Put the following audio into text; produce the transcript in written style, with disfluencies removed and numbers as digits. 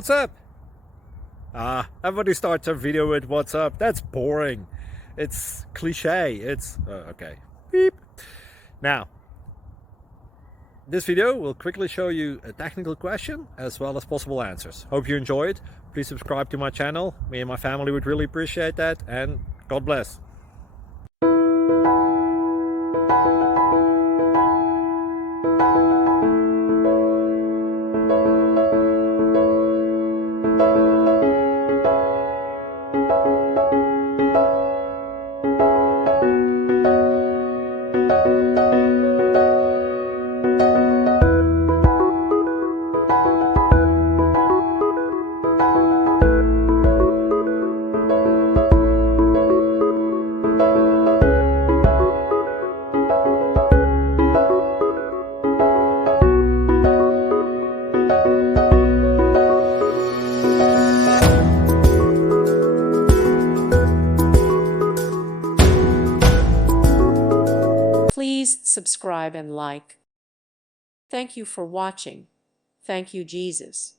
what's up? Everybody starts a video with what's up. That's boring. It's cliche. It's okay. Beep. Now, this video will quickly show you a technical question as well as possible answers. Hope you enjoy it. Please subscribe to my channel. Me and my family would really appreciate that, and God bless. Please subscribe and like. Thank you for watching. Thank you, Jesus.